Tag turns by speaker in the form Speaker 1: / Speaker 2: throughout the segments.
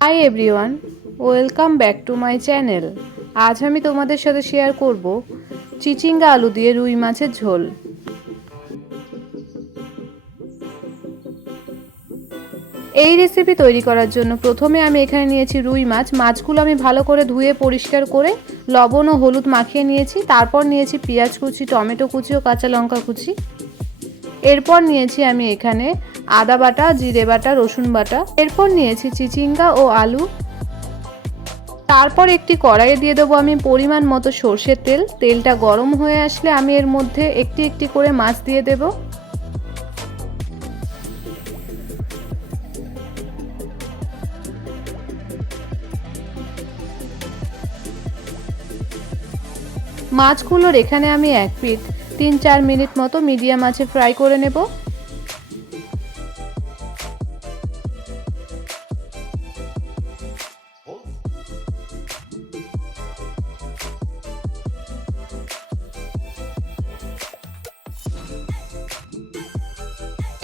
Speaker 1: Hi everyone welcome back to my channel আজ আমি তোমাদের সাথে শেয়ার করব চিচিঙ্গা আলু দিয়ে রুই মাছের ঝোল। এই রেসিপি তৈরি করার জন্য প্রথমে আমি এখানে নিয়েছি রুই মাছ। মাছগুলো আমি ভালো করে ধুয়ে পরিষ্কার করে লবণ ও হলুদ মাখিয়ে নিয়েছি। তারপর নিয়েছি পেঁয়াজ কুচি, টমেটো কুচি ও কাঁচা লঙ্কা কুচি। এরপর নিয়েছি আমি এখানে আদা বাটা, জিরে বাটা, রসুন বাটা। এরপর নিয়েছি চিচিঙ্গা ও আলু। তারপর একটি কড়াইয়ে দিয়ে দেবো আমি পরিমাণ মতো সর্ষের তেল। তেলটা গরম হয়ে আসলে আমি এর মধ্যে একটি একটি করে মাছ দিয়ে দেব। মাছগুলোর এখানে আমি এক পিট তিন চার মিনিট মতো মিডিয়াম আছে ফ্রাই করে নেব।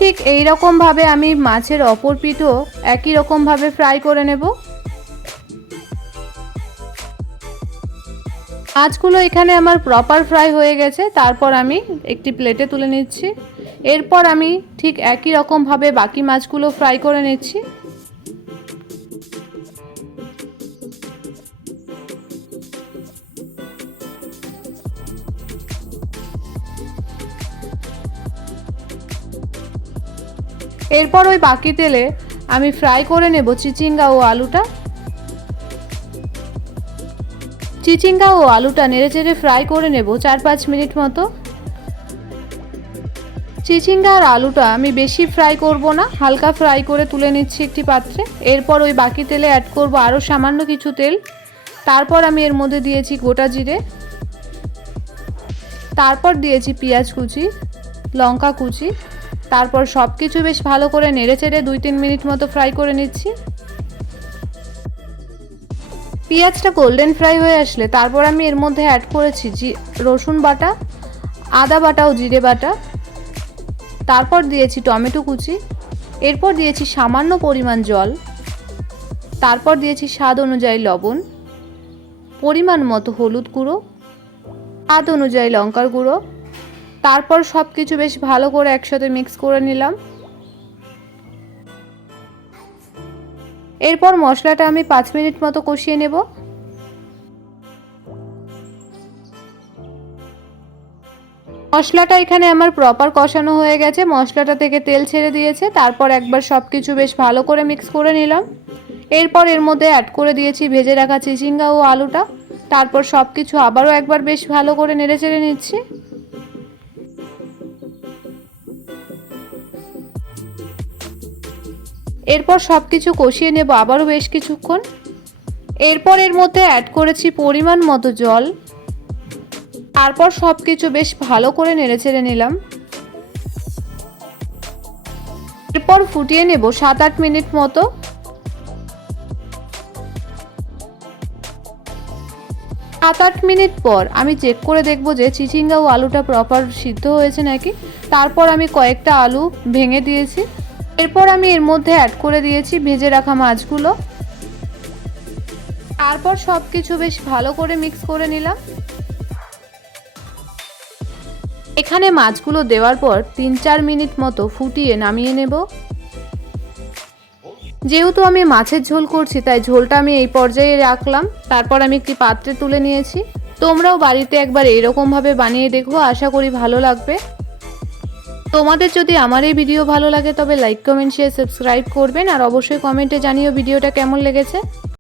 Speaker 1: ঠিক এই রকম ভাবে আমি মাছের অপর পিঠও একই রকম ভাবে ফ্রাই করে নেব। মাছগুলো এখানে আমার প্রপার ফ্রাই হয়ে গেছে, তারপর আমি একটি প্লেটে তুলে নিচ্ছি। এরপর আমি ঠিক একই রকমভাবে বাকি মাছগুলো ফ্রাই করে নিচ্ছি। এরপর ওই বাকি তেলে আমি ফ্রাই করে নেব চিচিঙ্গা ও আলুটা। চিচিঙ্গা ও আলুটা নেড়ে চেড়ে ফ্রাই করে নেব চার পাঁচ মিনিট মতো। চিচিঙ্গা আর আলুটা আমি বেশি ফ্রাই করব না, হালকা ফ্রাই করে তুলে নিচ্ছি একটি পাত্রে। এরপর ওই বাকি তেলে অ্যাড করব আরও সামান্য কিছু তেল। তারপর আমি এর মধ্যে দিয়েছি গোটা জিরে। তারপর দিয়েছি পেঁয়াজ কুচি। লঙ্কা কুচি, তারপর সব কিছু বেশ ভালো করে নেড়ে চেড়ে দুই তিন মিনিট মতো ফ্রাই করে নিচ্ছি। পেঁয়াজটা গোল্ডেন ফ্রাই হয়ে আসলে তারপর আমি এর মধ্যে অ্যাড করেছি জি, রসুন বাটা, আদা বাটা ও জিরে বাটা। তারপর দিয়েছি টমেটো কুচি, এরপর দিয়েছি সামান্য পরিমাণ জল। তারপর দিয়েছি স্বাদ অনুযায়ী লবণ, পরিমাণ মতো হলুদ গুঁড়ো, স্বাদ অনুযায়ী লঙ্কার গুঁড়ো তারপর সব কিছু বেশ ভালো করে একসাথে মিক্স করে নিলাম। এরপর মশলাটা আমি পাঁচ মিনিট মতো কষিয়ে নেব। মশলাটা এখানে আমার প্রপার কষানো হয়ে গেছে। মশলাটা থেকে তেল ছেড়ে দিয়েছে। তারপর একবার সব কিছু বেশ ভালো করে মিক্স করে নিলাম। এরপর এর মধ্যে অ্যাড করে দিয়েছি ভেজে রাখা চিচিঙ্গা ও আলুটা। তারপর সব কিছু আবারও একবার বেশ ভালো করে নেড়ে চেড়ে নিচ্ছি। এরপর সব কিছু কষিয়ে নেব আবারও বেশ কিছুক্ষণ। এরপর এর মধ্যে অ্যাড করেছি পরিমাণ মতো জল। তারপর সব কিছু বেশ ভালো করে নেড়ে চেড়ে নিলাম। এরপর ফুটিয়ে নেব সাত আট মিনিট মতো। সাত আট মিনিট পর আমি চেক করে দেখব যে চিচিঙ্গা ও আলুটা প্রপার সিদ্ধ হয়েছে নাকি। তারপর আমি কয়েকটা আলু ভেঙে দিয়েছি। এরপর আমি এর মধ্যে অ্যাড করে দিয়েছি ভেজে রাখা মাছগুলো। তারপর সব কিছু বেশ ভালো করে মিক্স করে নিলাম। এখানে মাছগুলো দেওয়ার পর তিন চার মিনিট মতো ফুটিয়ে নামিয়ে নেব। যেহেতু আমি মাছের ঝোল করছি, তাই ঝোলটা আমি এই পর্যায়ে রাখলাম। তারপর আমি একটি পাত্রে তুলে নিয়েছি। তোমরাও বাড়িতে একবার এইরকমভাবে বানিয়ে দেখো, আশা করি ভালো লাগবে। তোমাদের যদি আমার এই ভিডিও ভালো লাগে তবে লাইক কমেন্ট শেয়ার সাবস্ক্রাইব করবেন আর অবশ্যই কমেন্টে জানিও ভিডিওটা কেমন লেগেছে।